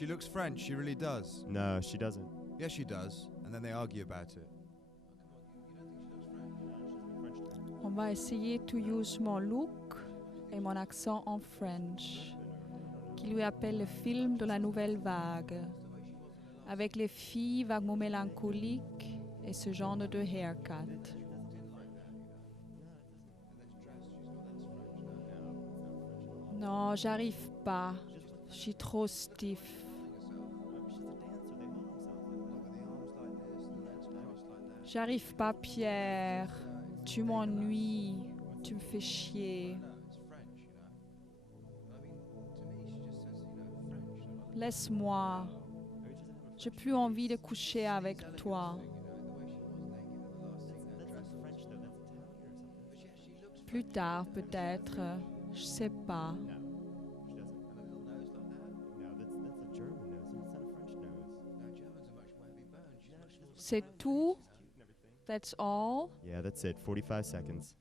She looks French, she really does. No, she doesn't. Yes, she does. And then they argue about it. On va essayer to use mon look et mon accent en French, qui lui appelle le film de la nouvelle vague, avec les filles vaguement mélancoliques et ce genre de haircut. Non, j'arrive pas. Je suis trop stiff. J'arrive pas, Pierre. Tu m'ennuies. Tu me fais chier. Laisse-moi. J'ai plus envie de coucher avec toi. Plus tard, peut-être. Je sais pas. C'est tout? That's all? Yeah, that's it. 45 seconds.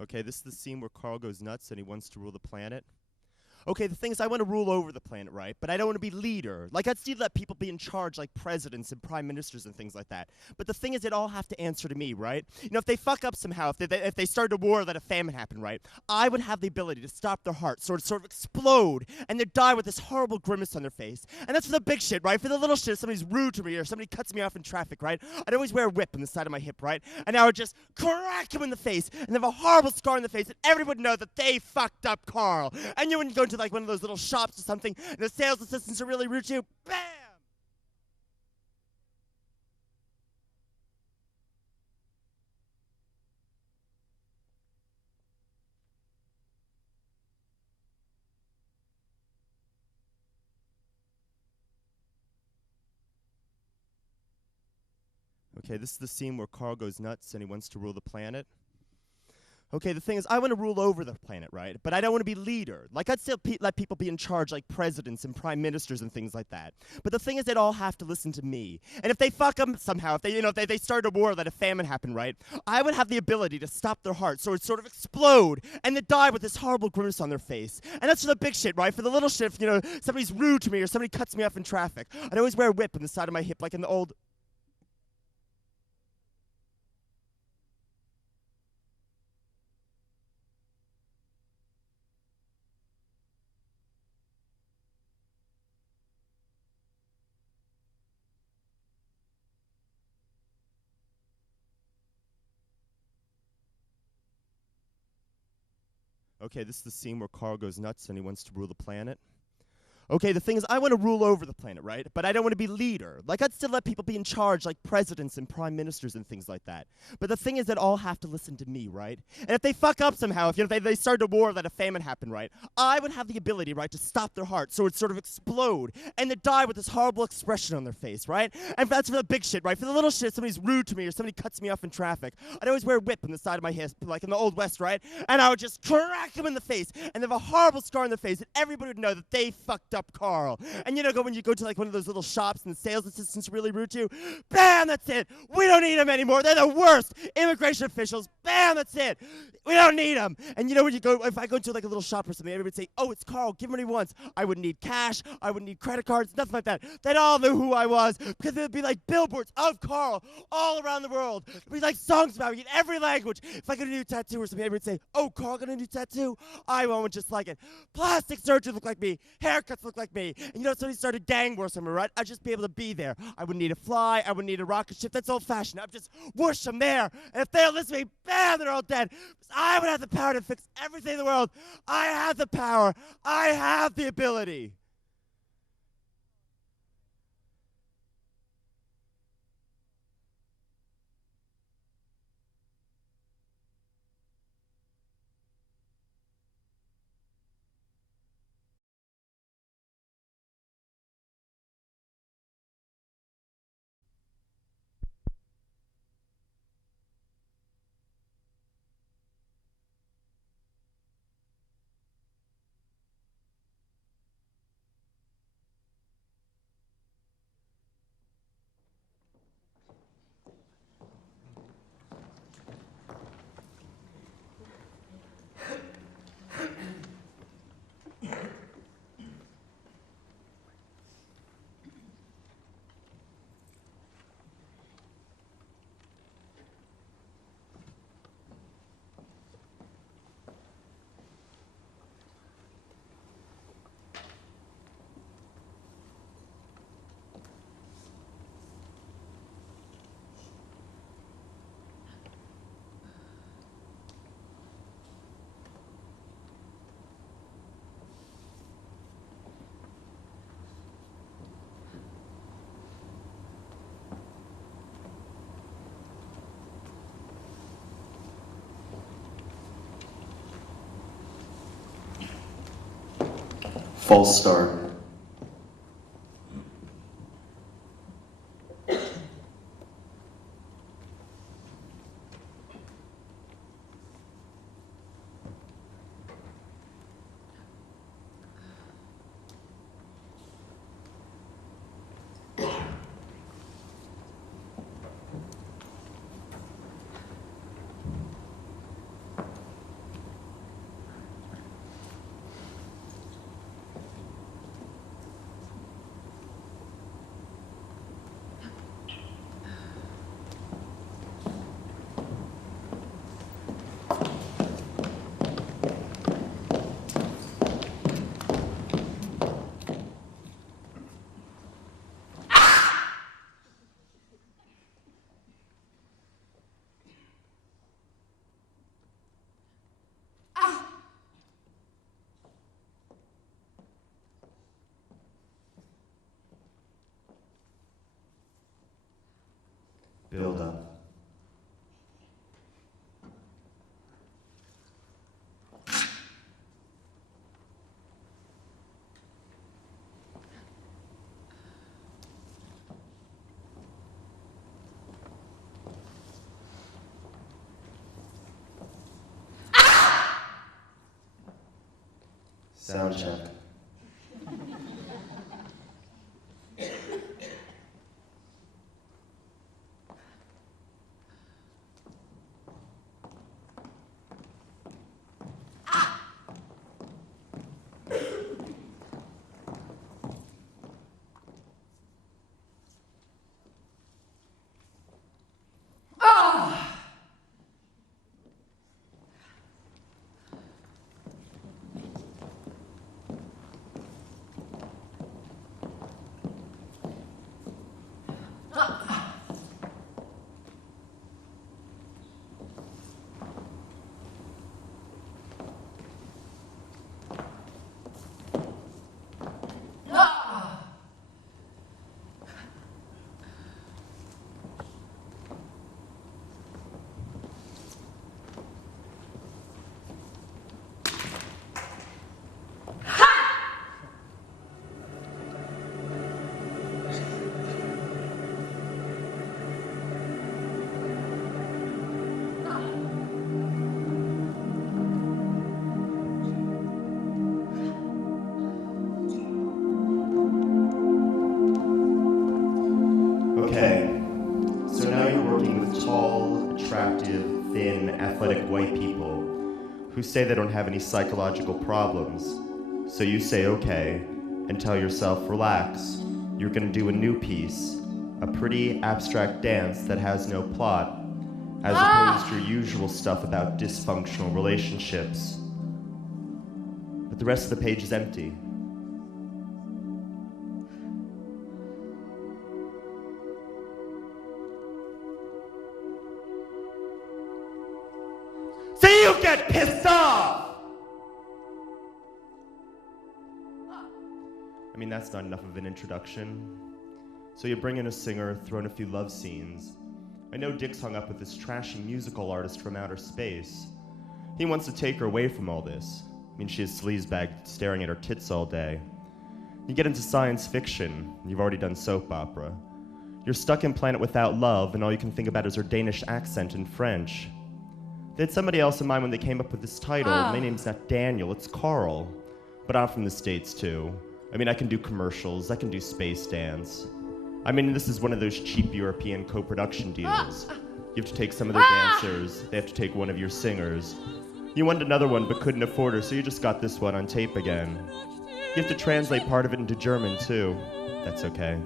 Okay, this is the scene where Carl goes nuts and he wants to rule the planet. Okay, the thing is, I want to rule over the planet, right? But I don't want to be leader. Like, I'd still let people be in charge, like presidents and prime ministers and things like that. But the thing is, they'd all have to answer to me, right? You know, if they fuck up somehow, if they start a war, let a famine happen, right? I would have the ability to stop their heart, sort of explode, and they'd die with this horrible grimace on their face. And that's for the big shit, right? For the little shit, if somebody's rude to me or somebody cuts me off in traffic, right? I'd always wear a whip on the side of my hip, right? And I would just crack him in the face and have a horrible scar on the face, and everyone would know that they fucked up Carl. And you wouldn't go into like one of those little shops or something, and the sales assistants are really rude to you. Bam! Okay, this is the scene where Carl goes nuts and he wants to rule the planet. Okay, the thing is, I want to rule over the planet, right? But I don't want to be leader. Like, I'd still let people be in charge, like presidents and prime ministers and things like that. But the thing is, they'd all have to listen to me. And if they fuck them somehow, if they start a war, let a famine happen, right? I would have the ability to stop their heart, so it'd sort of explode, and they'd die with this horrible grimace on their face. And that's for the big shit, right? For the little shit, if, somebody's rude to me or somebody cuts me off in traffic, I'd always wear a whip on the side of my hip, like in the old... Okay, this is the scene where Carl goes nuts and he wants to rule the planet. Okay, the thing is, I want to rule over the planet, right? But I don't want to be leader. Like, I'd still let people be in charge, like presidents and prime ministers and things like that. But the thing is, they'd all have to listen to me, right? And if they fuck up somehow, if they start a war, let a famine happen, right? I would have the ability, right, to stop their heart, so it'd sort of explode, and they'd die with this horrible expression on their face, right? And that's for the big shit, right? For the little shit, if somebody's rude to me or somebody cuts me off in traffic, I'd always wear a whip on the side of my hip, like in the Old West, right? And I would just crack them in the face, and have a horrible scar on their face, and everybody would know that they fucked up Carl. And when you go to like one of those little shops and the sales assistants are really rude to you, bam, that's it. We don't need them anymore. They're the worst immigration officials. Bam, that's it. We don't need them. And if I go to like a little shop or something, everybody would say, oh, it's Carl, give him what he wants. I wouldn't need cash. I wouldn't need credit cards, nothing like that. They'd all know who I was because there'd be like billboards of Carl all around the world. There'd be like songs about me in every language. If I got a new tattoo or something, everybody would say, oh, Carl got a new tattoo? I want one just like it. Plastic surgeons look like me. Haircuts look like me. And somebody started gang war somewhere, right? I'd just be able to be there. I wouldn't need a fly. I wouldn't need a rocket ship. That's old-fashioned. I'd just whoosh them there. And if they don't listen to me, bam, they're all dead. I would have the power to fix everything in the world. I have the power. I have the ability. False start. Build up. Sound check. Okay, so now you're working with tall, attractive, thin, athletic white people who say they don't have any psychological problems. So you say okay and tell yourself, relax, you're gonna do a new piece, a pretty abstract dance that has no plot, as opposed to your usual stuff about dysfunctional relationships. But the rest of the page is empty. So you get pissed off! I mean, that's not enough of an introduction. So you bring in a singer, throw in a few love scenes. I know Dick's hung up with this trashy musical artist from outer space. He wants to take her away from all this. I mean, she has sleazebag staring at her tits all day. You get into science fiction, you've already done soap opera. You're stuck in Planet Without Love, and all you can think about is her Danish accent and French. They had somebody else in mind when they came up with this title. My name's not Daniel, it's Carl. But I'm from the States, too. I mean, I can do commercials, I can do space dance. I mean, this is one of those cheap European co-production deals. You have to take some of their dancers, they have to take one of your singers. You wanted another one but couldn't afford her, so you just got this one on tape again. You have to translate part of it into German, too. That's okay.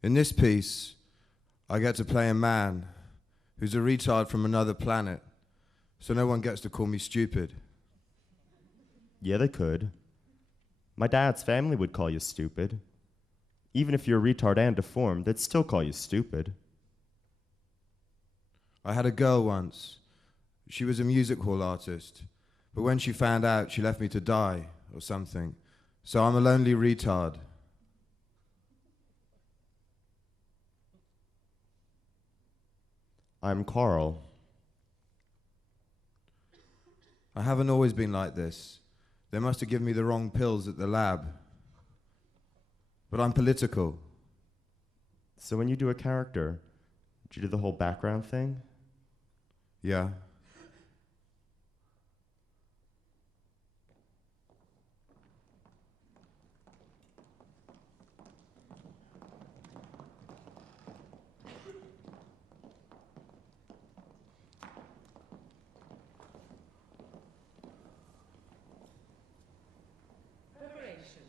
In this piece, I get to play a man who's a retard from another planet, so no one gets to call me stupid. Yeah, they could. My dad's family would call you stupid. Even if you're a retard and deformed, they'd still call you stupid. I had a girl once. She was a music hall artist, but when she found out, she left me to die or something. So I'm a lonely retard. I'm Carl. I haven't always been like this. They must have given me the wrong pills at the lab. But I'm political. So when you do a character, do you do the whole background thing? Yeah. Preparation.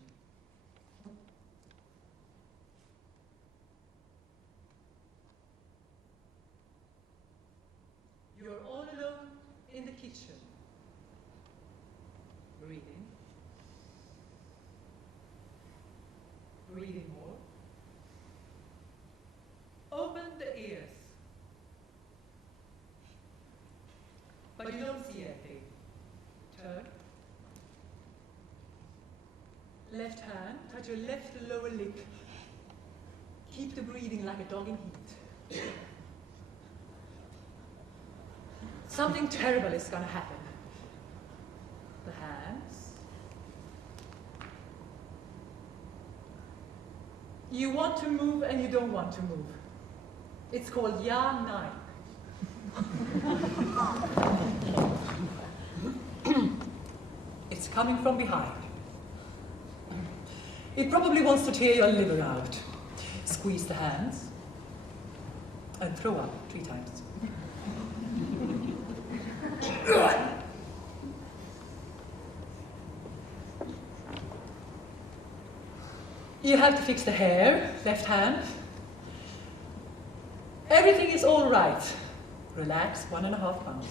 You're all alone in the kitchen. Breathing. Breathing more. Open the ears. But you don't see anything. Turn. Left hand, touch your left lower lip. Keep the breathing like a dog in heat. Something terrible is going to happen. The hands. You want to move and you don't want to move. It's called Ya Nine. It's coming from behind. It probably wants to tear your liver out. Squeeze the hands and throw up 3 times. You have to fix the hair, left hand. Everything is all right. Relax, 1.5 pounds.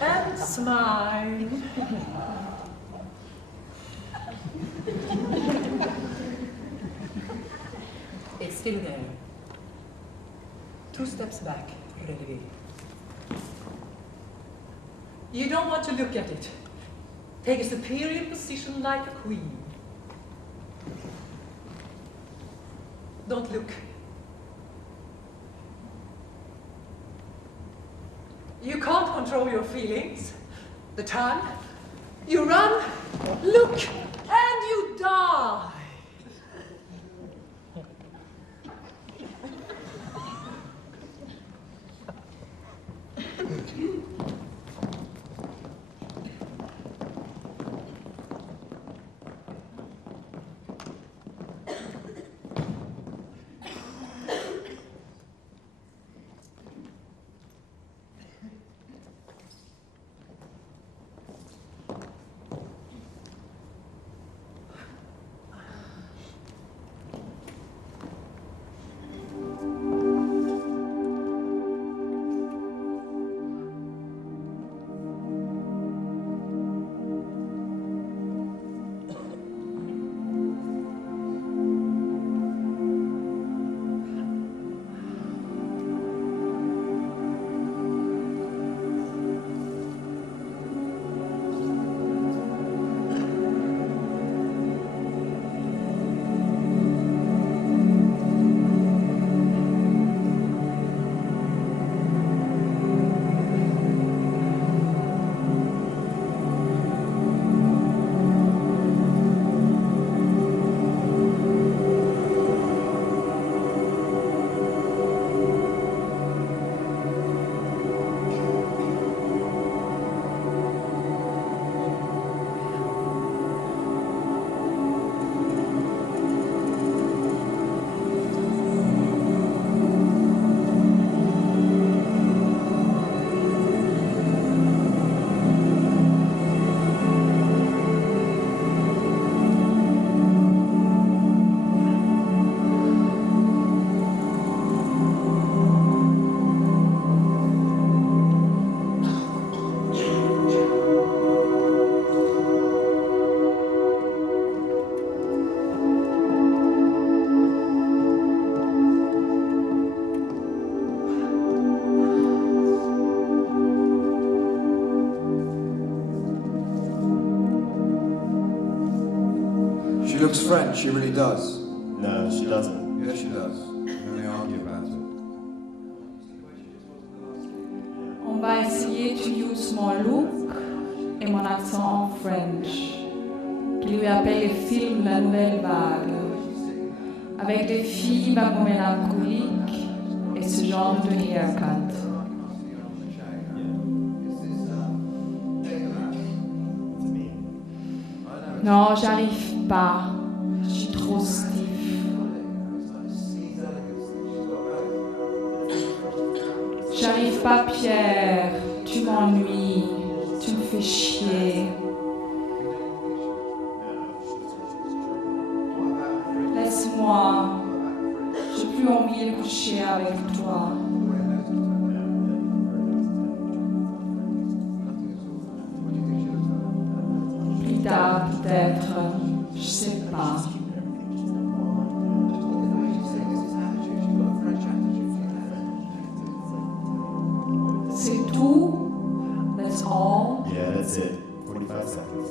And smile. It's still there. 2 steps back, relevé. You don't want to look at it. Take a superior position like a queen. Don't look. You can't control your feelings. The tongue. You run, look, and you die. looks French, she really does. No, she doesn't. Yes, she does. And then they argue about it. On va essayer to use mon look et mon accent en French, qui lui appelle les films La Nouvelle Vague, avec des filles un peu mélancoliques et ce genre de haircut. Non, j'arrive pas. Je suis trop stiff. J'arrive pas, Pierre. Tu m'ennuies. Tu me fais chier. Laisse-moi. J'ai plus envie de coucher avec toi. Plus tard, peut-être. Je sais pas. C'est tout? That's all? Yeah, that's it. 45 seconds.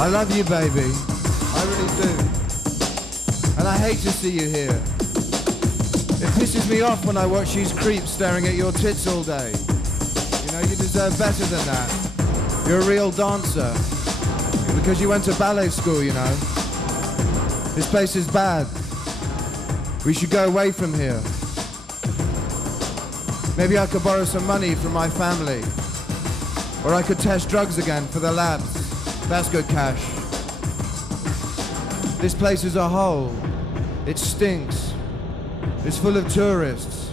I love you, baby. I really do. And I hate to see you here. It pisses me off when I watch these creeps staring at your tits all day. You know, you deserve better than that. You're a real dancer. Because you went to ballet school, you know. This place is bad. We should go away from here. Maybe I could borrow some money from my family. Or I could test drugs again for the labs. That's good cash. This place is a hole. It stinks. It's full of tourists.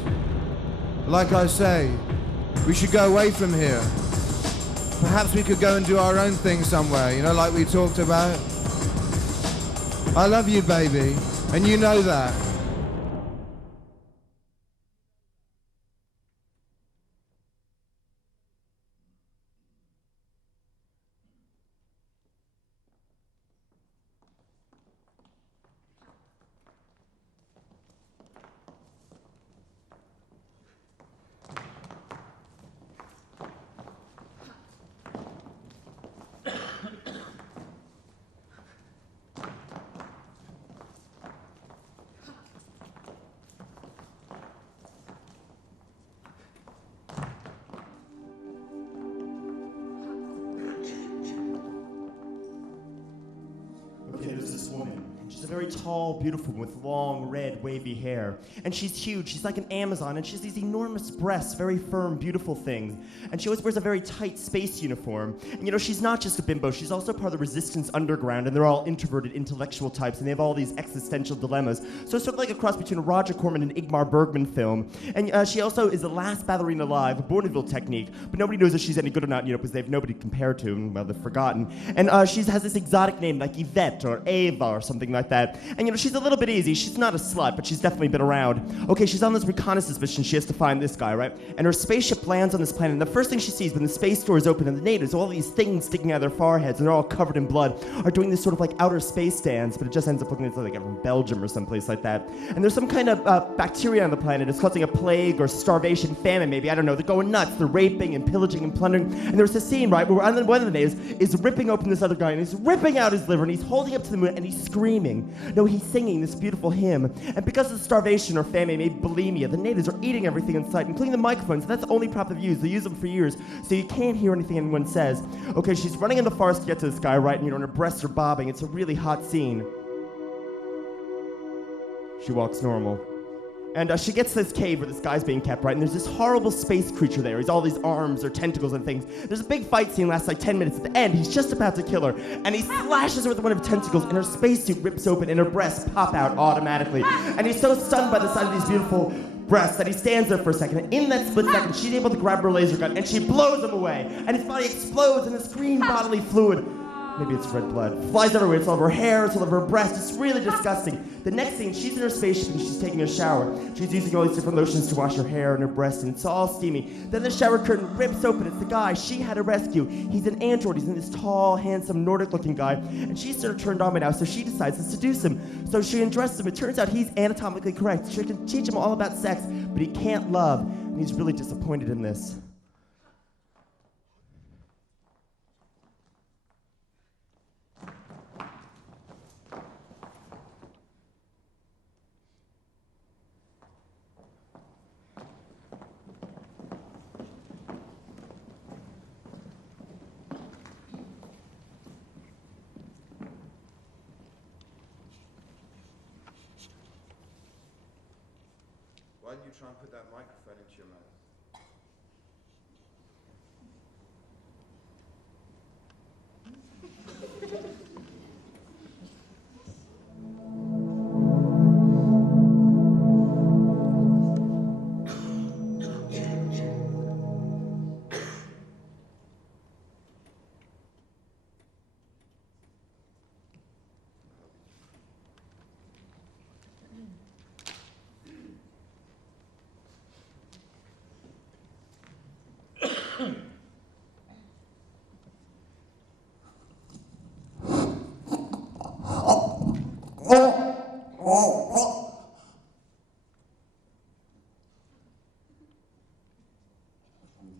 Like I say, we should go away from here. Perhaps we could go and do our own thing somewhere, you know, like we talked about. I love you, baby, and you know that. a very tall, beautiful woman with long, red, wavy hair. And she's huge. She's like an Amazon, and she has these enormous breasts, very firm, beautiful things. And she always wears a very tight space uniform. And you know, she's not just a bimbo. She's also part of the resistance underground, and they're all introverted, intellectual types, and they have all these existential dilemmas. So it's sort of like a cross between a Roger Corman and Ingmar Bergman film. And she also is the last ballerina alive, a Bournonville technique, but nobody knows if she's any good or not, you know, because they have nobody to compare to, and well, they're forgotten. And she has this exotic name like Yvette or Ava or something like that. And you know, she's a little bit easy. She's not a slut, but she's definitely been around. Okay, she's on this reconnaissance mission. She has to find this guy, right? And her spaceship lands on this planet, and the first thing she sees when the space door is open and the natives, all these things sticking out of their foreheads, and they're all covered in blood, are doing this sort of like outer space dance, but it just ends up looking like from Belgium or someplace like that. And there's some kind of bacteria on the planet. It's causing a plague or starvation, famine maybe, I don't know. They're going nuts. They're raping and pillaging and plundering. And there's this scene, right, where one of the natives is ripping open this other guy, and he's ripping out his liver, and he's holding up to the moon, and he's screaming. No, he's singing this beautiful hymn. And because of starvation or famine, maybe bulimia, the natives are eating everything in sight, including the microphones. And that's the only prop they've used. They use them for years, so you can't hear anything anyone says. Okay, she's running in the forest to get to this guy, right, and you know, and her breasts are bobbing. It's a really hot scene. She walks normal. And she gets to this cave where this guy's being kept, right? And there's this horrible space creature there. He's all these arms or tentacles and things. There's a big fight scene, lasts like 10 minutes. At the end, he's just about to kill her. And he slashes her with one of his tentacles, and her spacesuit rips open, and her breasts pop out automatically. And he's so stunned by the sight of these beautiful breasts that he stands there for a second. And in that split second, she's able to grab her laser gun, and she blows him away. And his body explodes, and this green bodily fluid, maybe it's red blood, flies everywhere. It's all over her hair, it's all over her breast. It's really disgusting. The next scene, she's in her spaceship and she's taking a shower. She's using all these different lotions to wash her hair and her breast, and it's all steamy. Then the shower curtain rips open. It's the guy she had to rescue. He's an android. He's this tall, handsome, Nordic-looking guy, and she's sort of turned on by now, so she decides to seduce him. So she undresses him. It turns out he's anatomically correct. She can teach him all about sex, but he can't love, and he's really disappointed in this. Why don't you try and put that microphone into your mouth?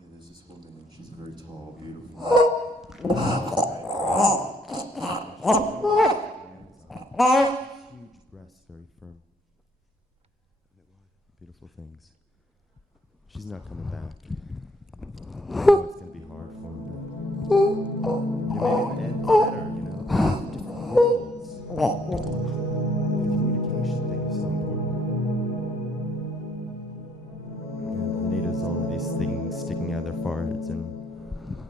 There's this woman, and she's very tall, beautiful. Huge breasts, very firm. Beautiful things. She's not coming back. I know it's going to be hard for him, but maybe in the end it's better, you know. Different worlds. The communication thing is so important. And the natives, all of these things sticking out of their foreheads, and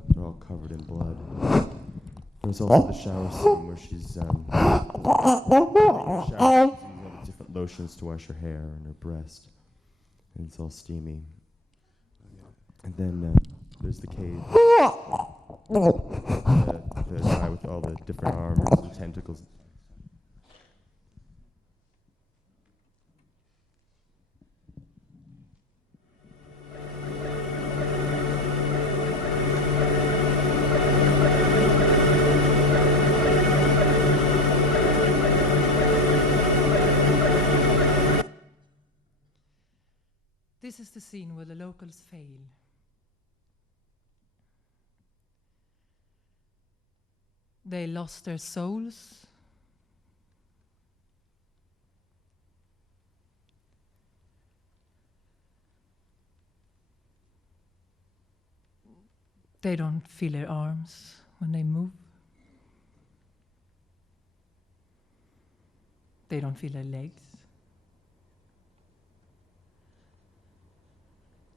they're all covered in blood. There's also the shower scene where she's using all the different lotions to wash her hair and her breast. And it's all steamy. And then there's the cave. The guy with all the different arms and tentacles. This is the scene where the locals fail. They lost their souls. They don't feel their arms when they move. They don't feel their legs.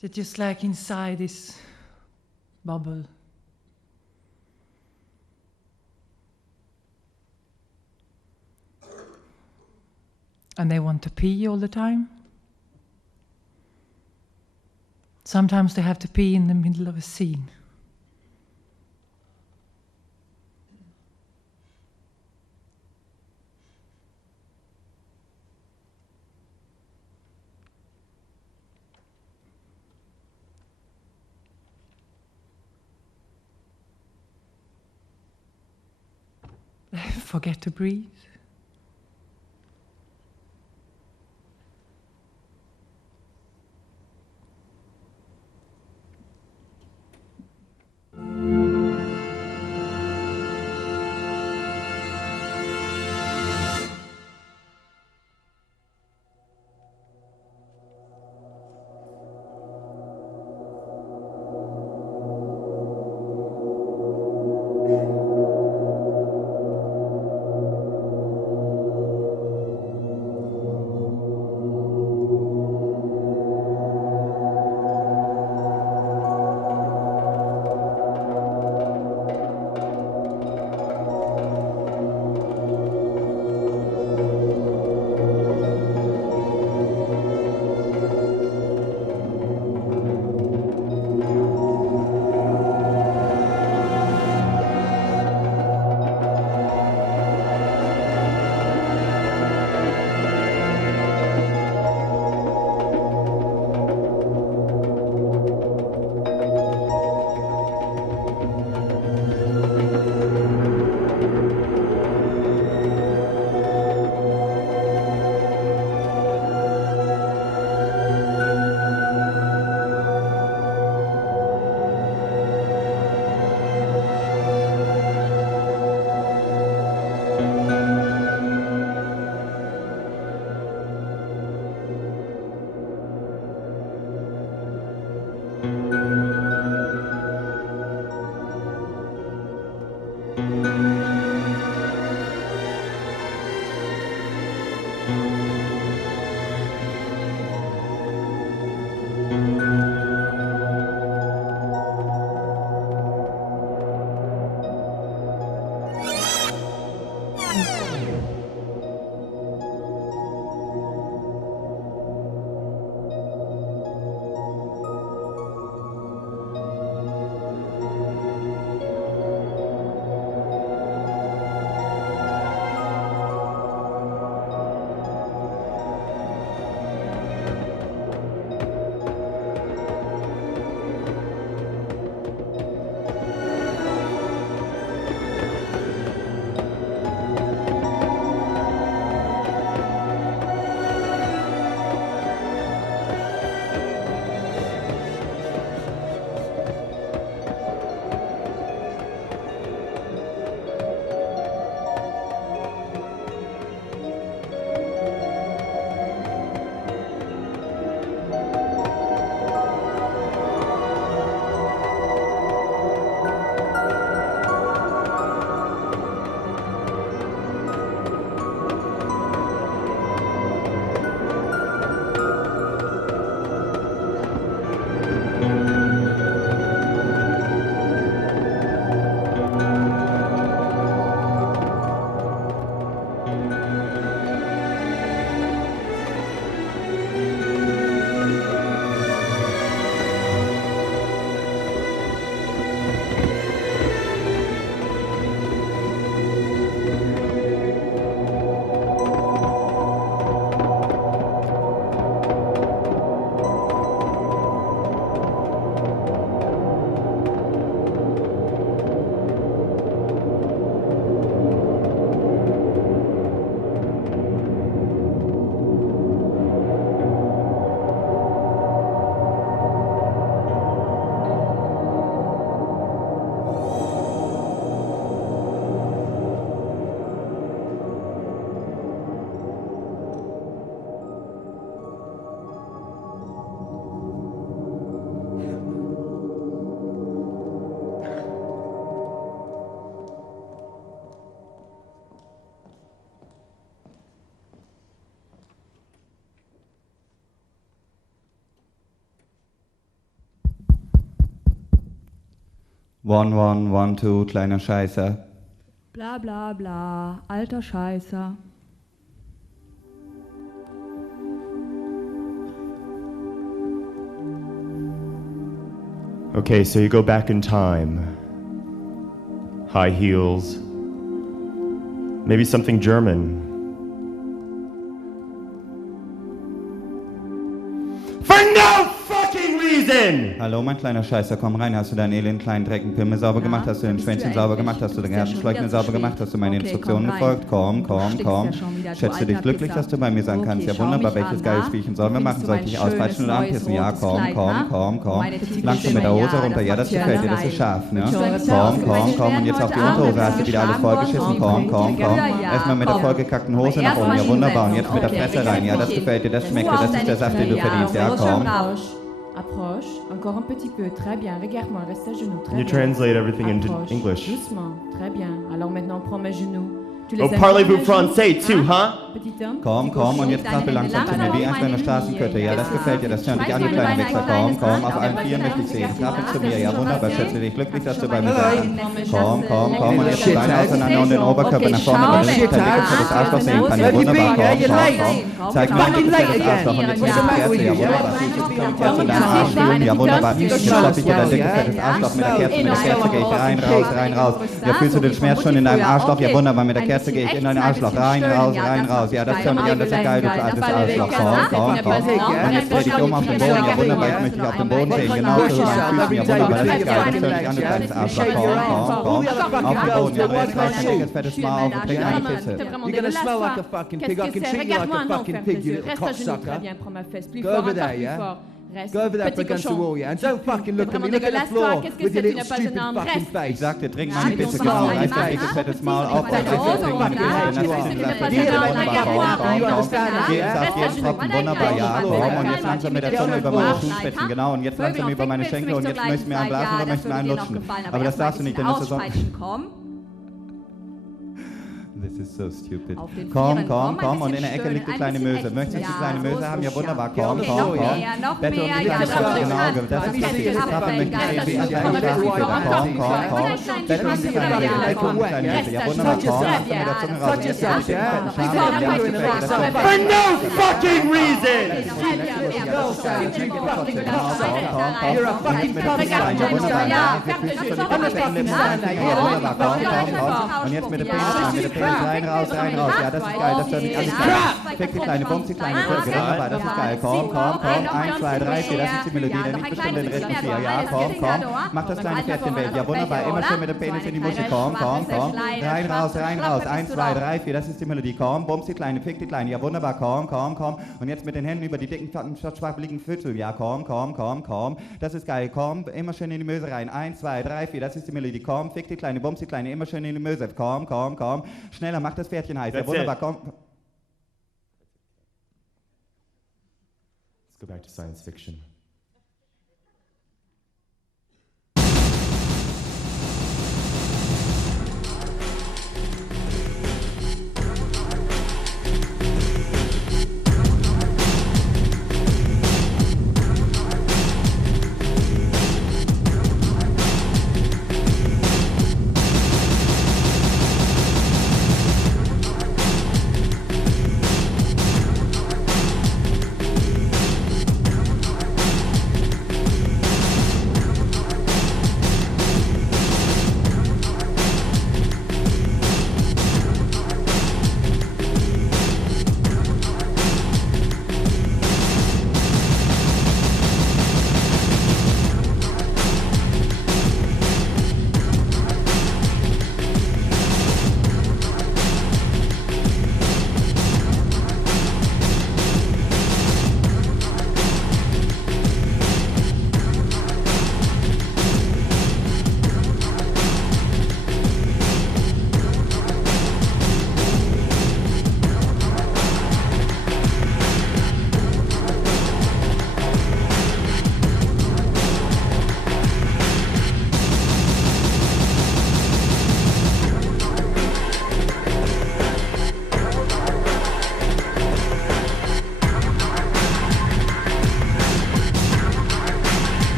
They're just like inside this bubble. And they want to pee all the time. Sometimes they have to pee in the middle of a scene. They forget to breathe. One, one, one, two, kleiner Scheißer. Bla bla bla, alter Scheißer. Okay, so you go back in time. High heels. Maybe something German. For no fucking reason! Hallo, mein kleiner Scheißer, komm rein. Hast du deinen elenden kleinen Dreckenpimmel sauber gemacht? Hast du den Schwänzchen sauber gemacht? Hast du den Herzenschleudern sauber gemacht? Hast du meine Instruktionen gefolgt? Komm. Schätze dich glücklich, dass du bei mir sein kannst. Ja, wunderbar. Welches geiles Spielchen sollen wir machen? Soll ich dich auspeitschen oder anpissen? Ja, komm. Langsam mit der Hose runter. Ja, das gefällt dir, das ist scharf, ne? Komm. Und jetzt auf die Unterhose. Hast du wieder alles vollgeschissen? Komm. Erstmal mit der vollgekackten Hose nach oben. Ja, wunderbar. Und jetzt mit der Fresse rein. Ja, das gefällt dir, das schmeckt dir. Das ist der Saft, den du verdienst. Ja, komm. Approche, encore un petit peu, très bien, regarde-moi, reste à genoux, très You bien. translate everything into Approche, English. doucement, très bien. Alors maintenant, prends mes genoux. Tu les Oh, aimes parlez-vous bien, mes français genoux, too, hein? huh? Petit homme. Komm, und jetzt trappel langsam zu mir, wie ein kleiner Straßenköter. Ja, das gefällt dir, das tönt dich an, du kleiner Wichser. Komm, auf allen Vieren möchte ich sehen. Trappel zu mir, ja wunderbar, schätze dich glücklich, dass du bei mir bist. Komm, und jetzt die Beine auseinander und den Oberkörper nach vorne, weil ich nicht das Arschloch sehen kann. Ja, wunderbar, komm. Zeig mir ein das Arschloch und jetzt mit der Kerze, ja wunderbar. Kerze in deinen Arsch fühlen, ja wunderbar. Jetzt stopp ich dir dein dickes, fettes Arschloch mit der Kerze gehe ich rein, raus. Ja, fühlst du den Schmerz schon in deinem Arschloch? Ja, wunderbar, mit der Kerze gehe ich in dein Arschloch, rein, raus. Ja, das tönt dich an, das ist ja geil, du altes Arschloch. Komm. Und jetzt dreh dich um auf den Boden, ja wunderbar, ich möchte dich auf den Boden sehen, genau zu meinen Füßen, ja wunderbar, das ist geil, das tönt dich an, du kleines Arschloch. Komm. Auf den Boden, ja, du jetzt reißt dein dickes, fettes Maul auf und trink eine Pisse. You're gonna smell like a fucking pig. I can treat you like a fucking pig, you little cocksucker. Go over there, yeah? Go over there up against the wall, yeah? And don't fucking look at me. Look at the floor with your little stupid fucking Ich face. sagte, trink meine Pisse, genau, reiß dein dickes, fettes Maul auf und trink meine Pisse, denn das ist You understand that, jeden Saft, jeden Tropfen, wunderbar, ja, komm, und jetzt langsam mit der Zunge über meine Fußspitzen, genau, und jetzt langsam über meine Schenkel und jetzt möchtest du mir einen blasen oder möchtest du mir einen lutschen. Aber das darfst du nicht, denn das ist so... This is so stupid. Komm, und in der Ecke liegt die kleine Möse. Möchtest du die kleine Möse haben? Ja, wunderbar, komm. Bette um die kleine Frau, genau, das ist richtig. Das Trappen möchte ich sehen, wie ich eigentlich komm. Bette um die kleine Möse, ja, wunderbar, komm. Lass mir der Zunge raus. For no fucking reason! You're a fucking Und jetzt mit dem Penis rein, raus. Ja, das ist geil, das ist nicht alles geil. Fick die kleine, bumst die kleine Brücke, wunderbar, das ist geil. Komm. 1, 2, 3, 4, das ist die Melodie, denn ich bestimme den Rhythmus hier. Ja, komm. Mach das kleine Pferdchen weg. Ja, wunderbar, immer schön mit dem Penis in die Musik. Komm. Rein, raus. 1, 2, 3, 4, das ist die Melodie. Komm, bumst die kleine, fick die kleine. Ja, wunderbar, komm. Und jetzt mit den Händen über die dicken, schwabbeligen Pfütze. Ja, komm. Das ist geil. Komm, immer schön in die Möse rein. 1, 2, 3, 4, das ist die Melodie. Komm, fick die kleine, bumst die kleine, immer schön in die Möse. Komm. Schneller, mach das Pferdchen heiß. Ja, wunderbar, komm. Let's go back to science fiction.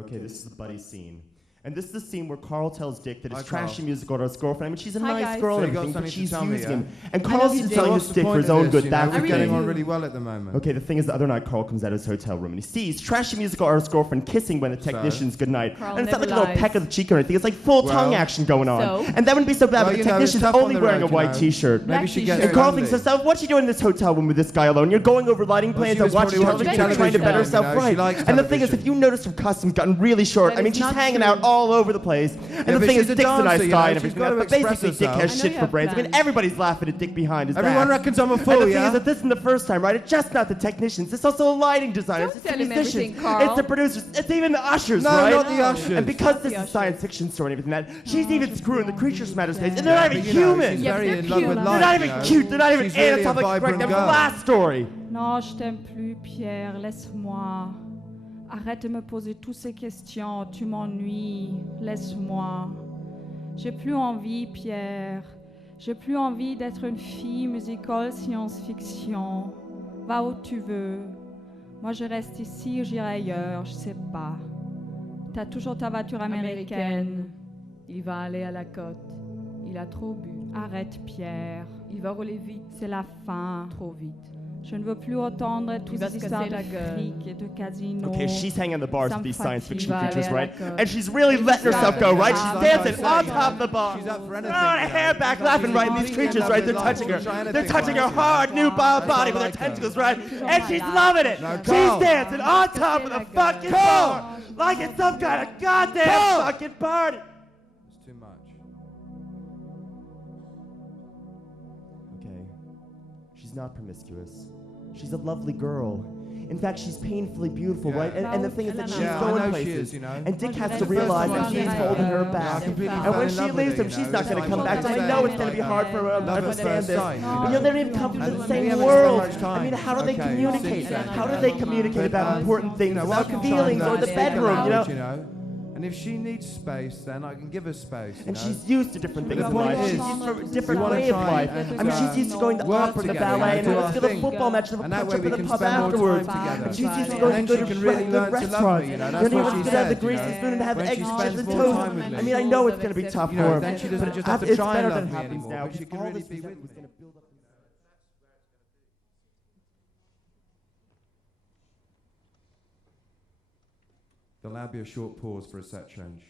Okay, this is the buddy scene. And this is the scene where Carl tells Dick that Hi, his Carl. trashy musical to his girlfriend. I mean, she's a Hi, nice guys. girl So and you got everything, but something to she's tell me, using yeah? him. And I Carl's love you, just Dick. telling What's his the Dick for point his of own this, good. you know? That's We're the getting thing. on really well at the moment. Okay, the thing is, the other night Carl comes out of his hotel room and he sees trashy musical artist girlfriend kissing when the technician's goodnight. Carl And it's not like a never little peck of lies. the cheek or anything. It's like full Well, tongue action going on. so? And that wouldn't be so bad, Well, but the you know, it's technician's tough on only the wearing road, a white you know. t-shirt. Maybe she gets And Carl lonely. thinks to himself, what's she doing in this hotel room with this guy alone? You're going over lighting Well, plans she and was watching probably television, watching trying to better television, herself you know, she right. likes And the thing is, if television. you notice her costume's gotten really short, That I mean, is she's not hanging true. out all over the place. And the but thing is, she's a Dick's a dancer, nice you guy know, and she's everything, gotta but express basically Dick herself. has I know shit you for have brains. I mean, plans. everybody's laughing at Dick behind his Everyone back. reckons I'm a And fool, the thing is yeah? that this isn't the first time, right? It's just not the technicians. It's also the lighting designers. Don't It's the tell him musicians. everything, Carl. It's the producers. It's even the ushers, No, right? not the ushers. And because Not this the is a ushers. science fiction story and everything that, she's even screwing the creatures from outer space. And Yeah, they're not But, even you know, human. she's Yeah, very they're in love cute. with They're life, They're not you even know? cute. They're not even She's really a anatomically correct. vibrant That was the girl. last story. Non, je t'aime plus, Pierre. Laisse-moi. Arrête de me poser toutes ces questions. Tu m'ennuies. Laisse-moi. J'ai plus envie, Pierre. J'ai plus envie d'être une fille musical science-fiction. Va où tu veux. Moi, je reste ici ou j'irai ailleurs. Je sais pas. T'as toujours ta voiture américaine. Il va aller à la côte. Il a trop bu. Arrête, Pierre. Il va rouler vite, C'est la fin. trop vite. Je ne veux plus entendre toutes va ces se histoires casser de la gueule. fric et de casino. Okay, she's hanging on the bars Ça with me these science fatigue. fiction Il va creatures, aller à la right? côte. And she's really letting herself go, right? She's Like I dancing say, on you top of know, the bar. she's up for anything, Throwing her you know. hair back, She's laughing, right? And like, these she's creatures, in right? love They're with touching life. her. She'll try They're anything touching for her us, you know. hard, nubile That's body why with I her like her. tentacles, right? Toujours And my she's life. loving it. Now, She's Carl. dancing on top of the fucking bar like it's some kind of goddamn fucking party. It's too much. Okay. She's not promiscuous. She's a lovely girl. In fact, she's painfully beautiful, Yeah. right? And the thing is that she's Yeah, I going know she places. is, you know. And Dick has to First realize of all, that he's I holding her know. back. I completely And fell when in she love with leaves her, him, you she's know. not It's going to like come what back. I'm So I saying, know it's you going to be know. hard for her to Love at understand first this. sight, you But know. you know, they don't even come from And the we same haven't world. spent much time. I mean, how do they Okay, communicate? since then, How do you they know. communicate But, about important things, well, about I can feelings, try or and the speak bedroom, her you know? language, And if she needs space, then I can give her space. you And know. she's used to different things The in point life. She's is, used to a we different wanna way of try life. and, I mean, she's used to going to work opera, the together, ballet, and do our let's go to the thing. football match, and And a that punch way up we in the can pub spend more afterwards. time together. And she's used to And going then to she good can really learn to love restaurants. me, you know. You That's don't what even she have to have the said, you greasy know. spoon and have When egg she on spends the more toast. time with me. I mean, I know it's going to be tough You for know, her. then she doesn't just have to It's try better and than love me happens anymore, now. but she can All really this be with resentment me. was gonna build up. There'll now be a short pause for a set change.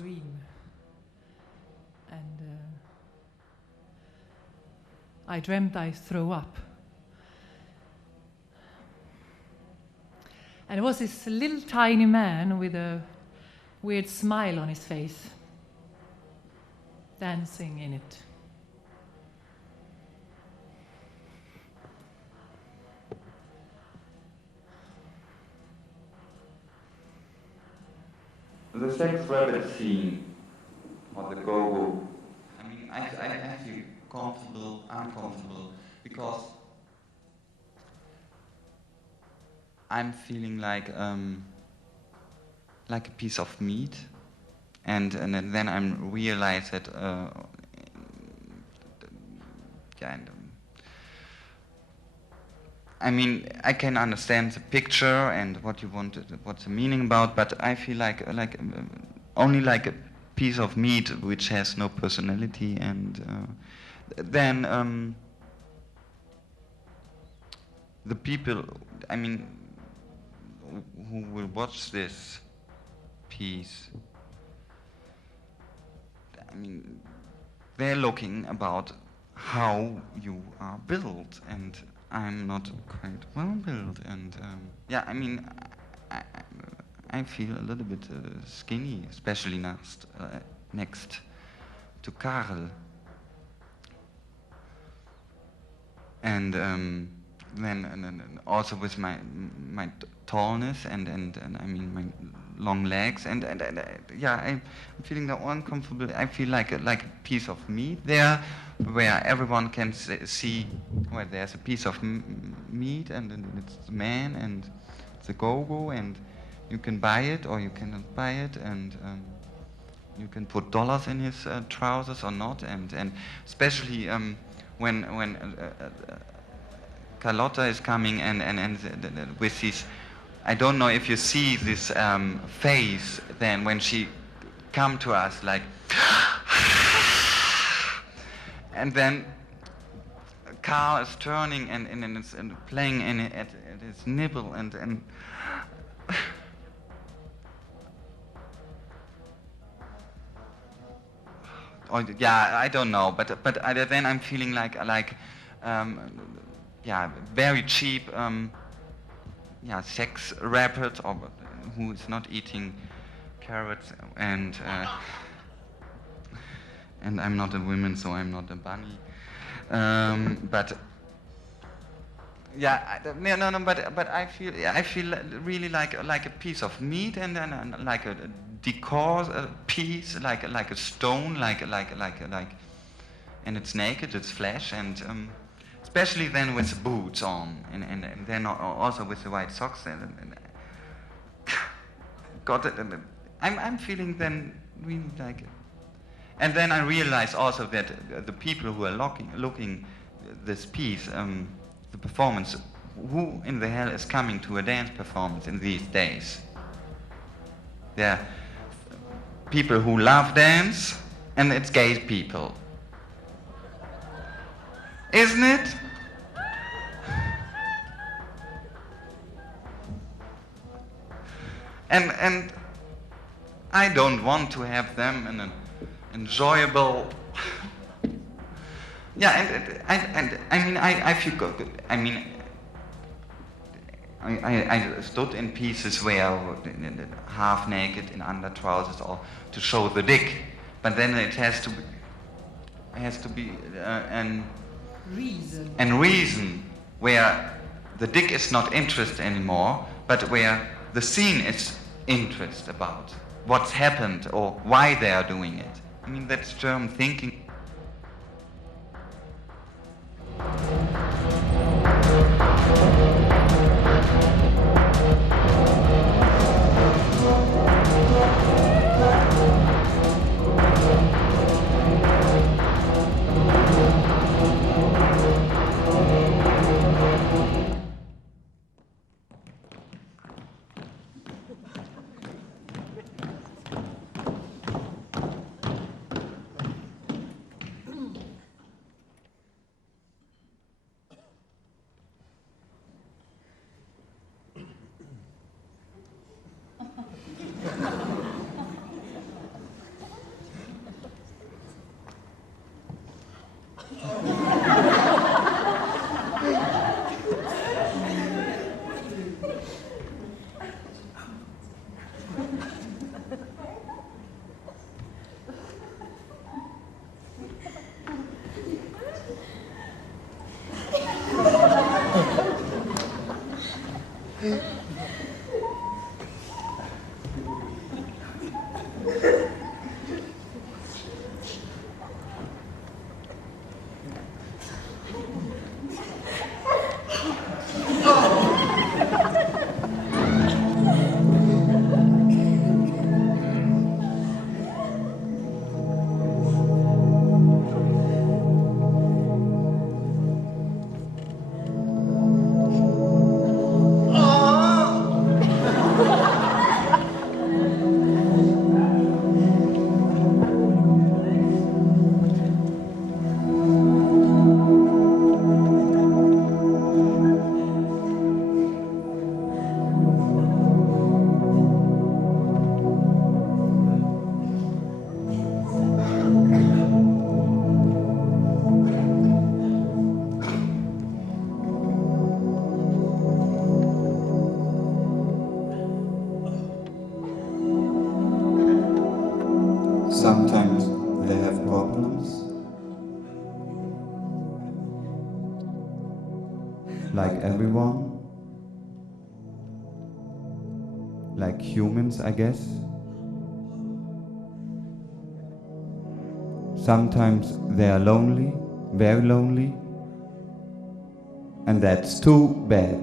dream. And I dreamt I throw up. And it was this little tiny man with a weird smile on his face, dancing in it. The sex rabbit scene, or the go-go, I mean, I feel comfortable, uncomfortable, because I'm feeling like a piece of meat, and then I realize that, I mean, I can understand the picture and what you want, what's the meaning about, but I feel like only like a piece of meat which has no personality, and then the people, I mean, who will watch this piece, I mean, they're looking about how you are built, and I'm not quite well built, and yeah, I mean, I feel a little bit skinny, especially next to Karel, and then also with my tallness and I mean my long legs, and yeah, I'm feeling that uncomfortable. I feel like a piece of meat there, where everyone can see where there's a piece of meat, and it's the man and it's a go-go, and you can buy it or you cannot buy it, and you can put dollars in his trousers or not, and especially when Carlotta is coming and with his, I don't know if you see this face then when she come to us like, and then Carl is turning and playing at his nipple and oh, yeah, I don't know, but then I'm feeling like yeah, very cheap yeah, sex rabbit, or who is not eating carrots, and I'm not a woman, so I'm not a bunny, but yeah, no, but I feel really like a piece of meat, and like a decor piece, like a stone, like, and it's naked, it's flesh, and especially then with the boots on, and then also with the white socks, and got it. And I'm feeling then really like it. And then I realize also that the people who are looking this piece, the performance, who in the hell is coming to a dance performance in these days? There are people who love dance, and it's gay people. Isn't it? And I don't want to have them in an enjoyable. Yeah, and I mean, I feel good. I mean, I stood in pieces where half naked in under trousers, or to show the dick, but then it has to be an reason where the dick is not interest anymore, but where the scene is interest about what's happened or why they are doing it. I mean, that's German thinking. sometimes they have problems. Like everyone. Like humans, I guess. Sometimes they are lonely, very lonely. And that's too bad.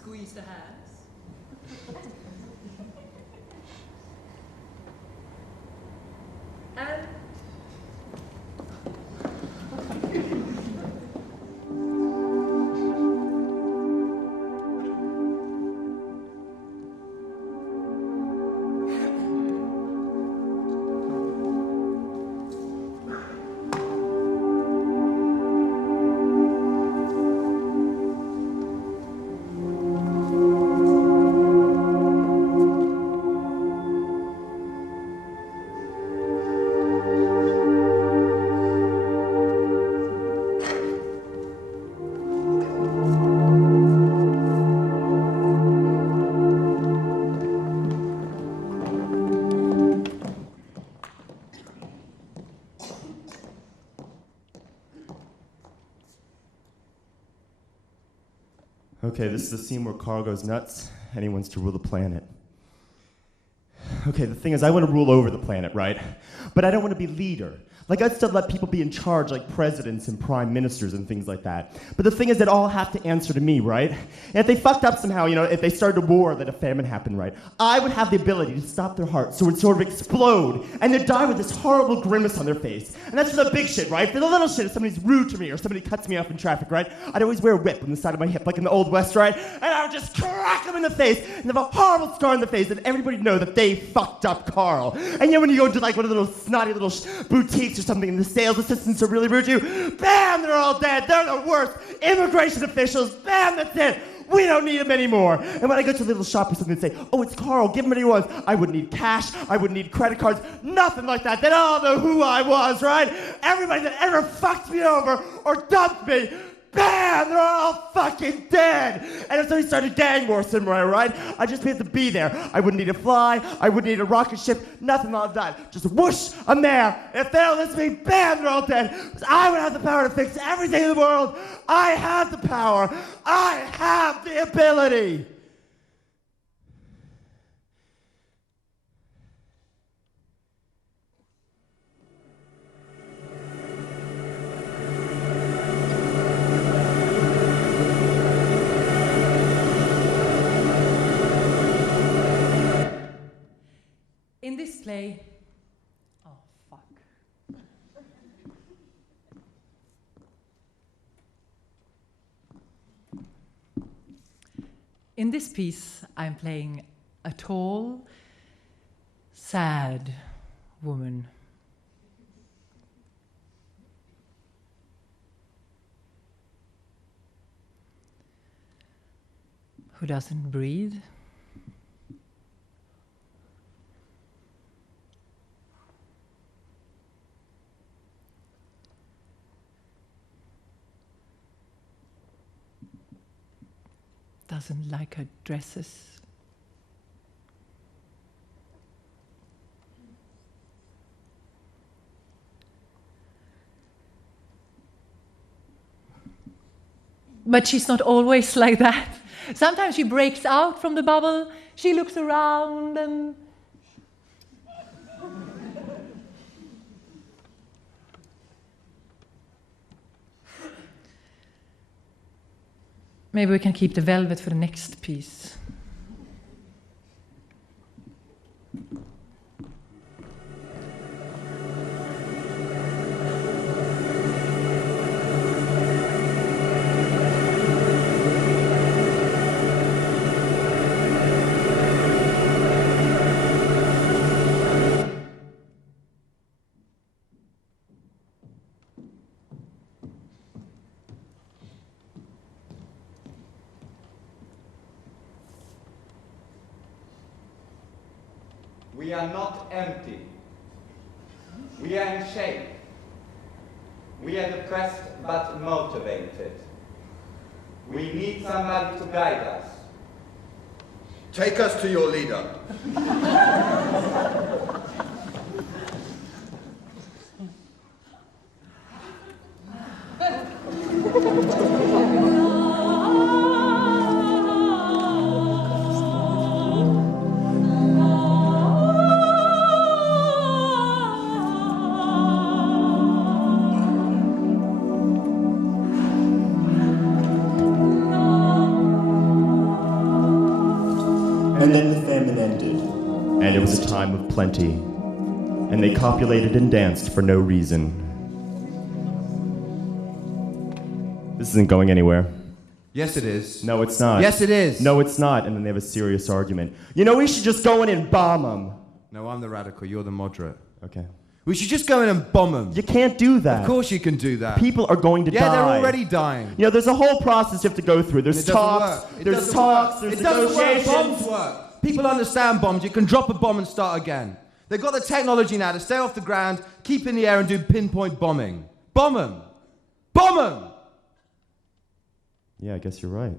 Squeeze the hands. And Okay, this is the scene where Carl goes nuts and he wants to rule the planet. Okay, the thing is, I want to rule over the planet, right? But I don't want to be leader. Like, I'd still let people be in charge, like presidents and prime ministers and things like that. But the thing is, they'd all have to answer to me, right? And if they fucked up somehow, you know, if they started a war, that a famine happened, right? I would have the ability to stop their heart so it would sort of explode, and they'd die with this horrible grimace on their face. And that's for the big shit, right? For the little shit, if somebody's rude to me or somebody cuts me off in traffic, right? I'd always wear a whip on the side of my hip, like in the Old West, right? And I would just crack them in the face and have a horrible scar on the face, and everybody would know that they fucked up Carl. And yet when you go to like one of the little snotty little boutiques or something, and the sales assistants are really rude to you, bam, they're all dead. They're the worst. Immigration officials, bam, that's it. We don't need him anymore. And when I go to a little shop or something and say, oh, it's Carl, give him what he wants, I wouldn't need cash, I wouldn't need credit cards, nothing like that. They'd all know who I was, right? Everybody that ever fucked me over or dumped me, bam, they're all fucking dead. And if somebody started gang war somewhere, right? I'd just have to be there. I wouldn't need to fly, I wouldn't need a rocket ship, nothing like that. Just whoosh, I'm there. If they don't listen to me, bam, they're all dead. I would have the power to fix everything in the world. I have the power. I have the ability. In this play, oh fuck. In this piece, I'm playing a tall, sad woman. Who doesn't breathe. Doesn't like her dresses. But she's not always like that. Sometimes she breaks out from the bubble, she looks around and maybe we can keep the velvet for the next piece. We are not empty. We are in shape. We are depressed but motivated. We need somebody to guide us. Take us to your leader. And then the famine ended, and it was a time of plenty, and they copulated and danced for no reason. This isn't going anywhere. Yes, it is. No, it's not. Yes, it is. No, it's not. And then they have a serious argument. You know, we should just go in and bomb them. No, I'm the radical. You're the moderate. Okay. We should just go in and bomb them. You can't do that. Of course you can do that. People are going to die. Yeah, they're already dying. You know, there's a whole process you have to go through. There's talks, there's negotiations. Bombs work. People understand bombs. You can drop a bomb and start again. They've got the technology now to stay off the ground, keep in the air and do pinpoint bombing. Bomb them. Bomb them. Yeah, I guess you're right.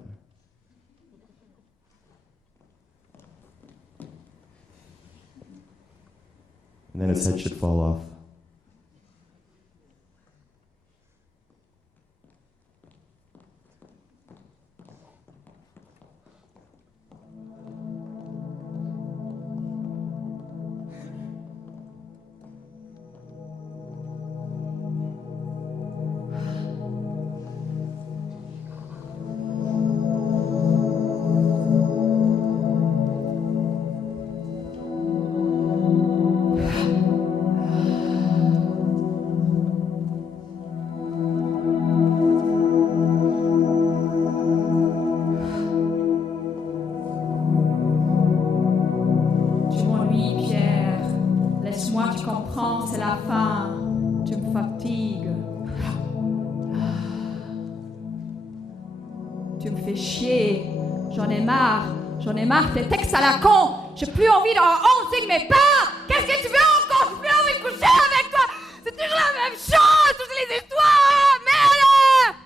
And then his head should fall off. J'en ai marre tes textes à la con. J'ai plus envie on signe mes pas. Qu'est-ce que tu veux encore? J'ai plus envie de coucher avec toi. C'est toujours la même chose, toutes les histoires. Merde!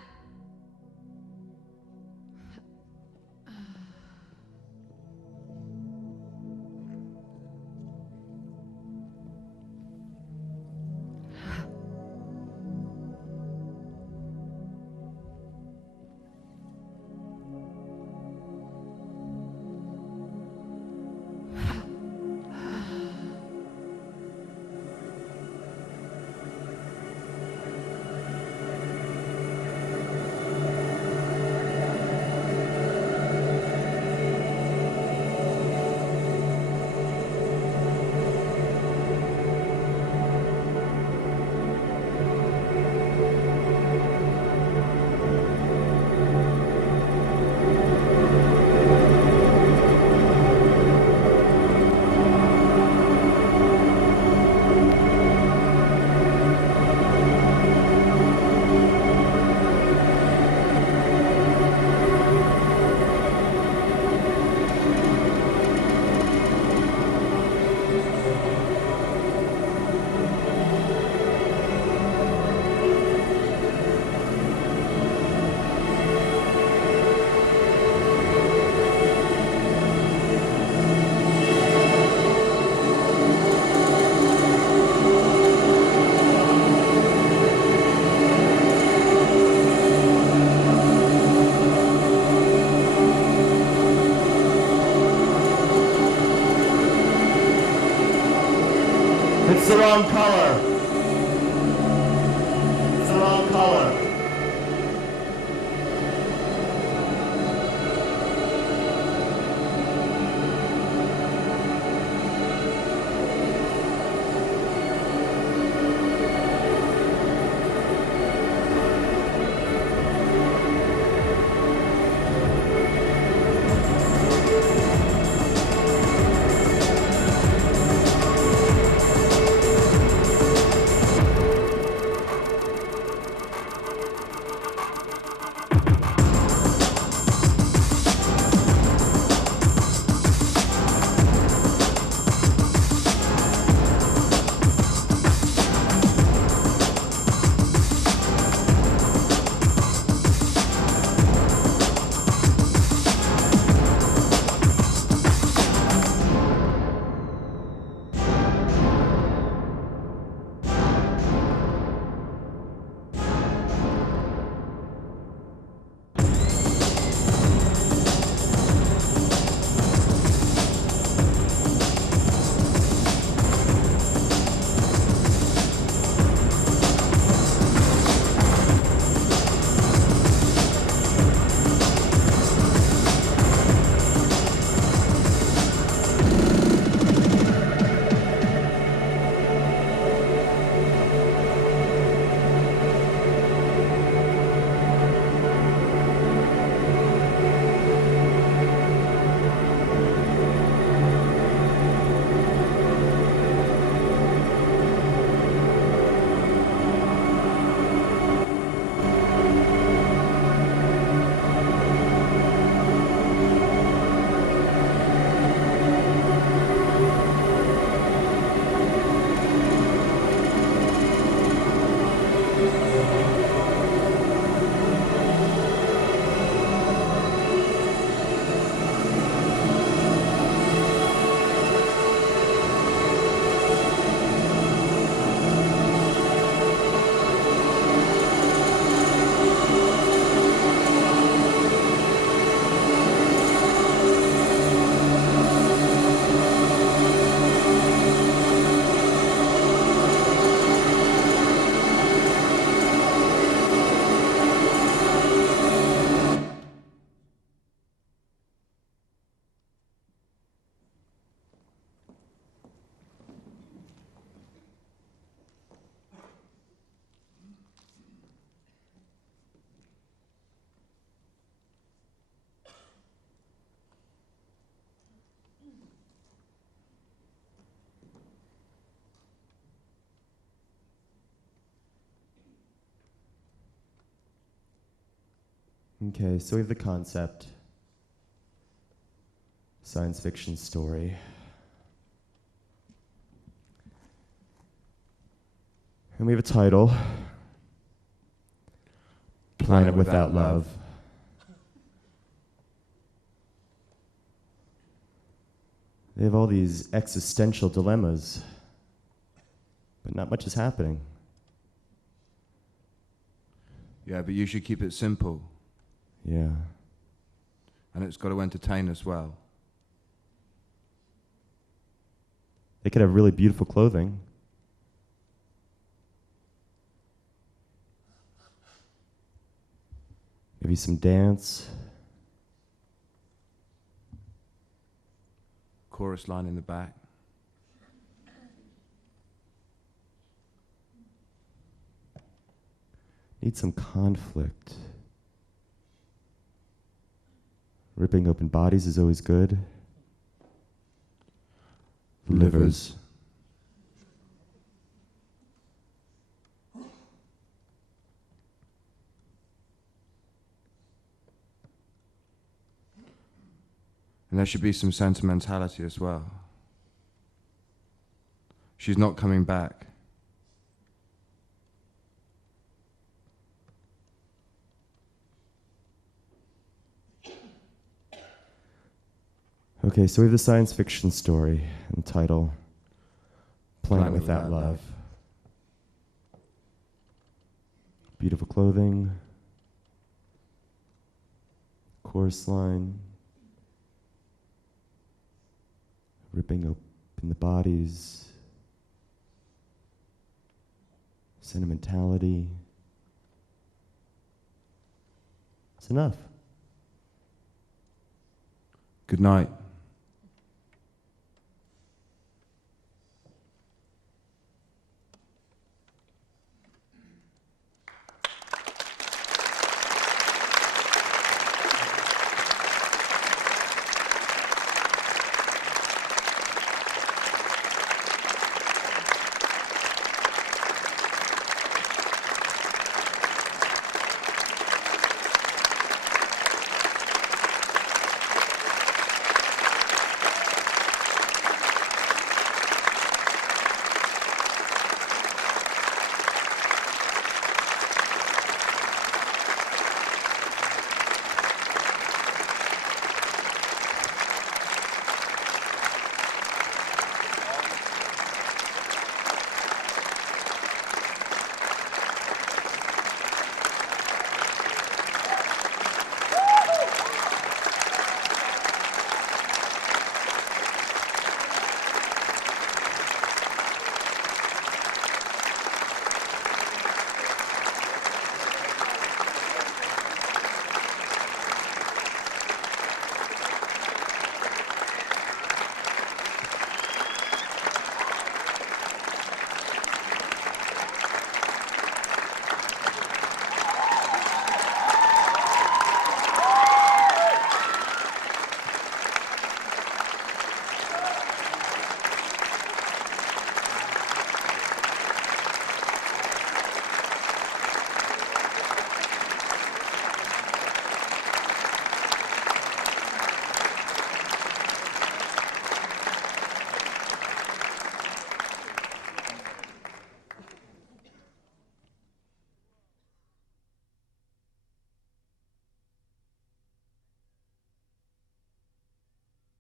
It's the wrong color. It's the wrong color. Okay, so we have the concept. science fiction story. And we have a title, Planet Without Love. They have all these existential dilemmas, but not much is happening. Yeah, but you should keep it simple. Yeah. And it's got to entertain as well. They could have really beautiful clothing. Maybe some dance. Chorus line in the back. Need some conflict. Ripping open bodies is always good. Livers. And there should be some sentimentality as well. She's not coming back. Okay, so we have the science fiction story and the title, Planet Without Love. Beautiful clothing, chorus line, ripping open the bodies, sentimentality. It's enough. Good night.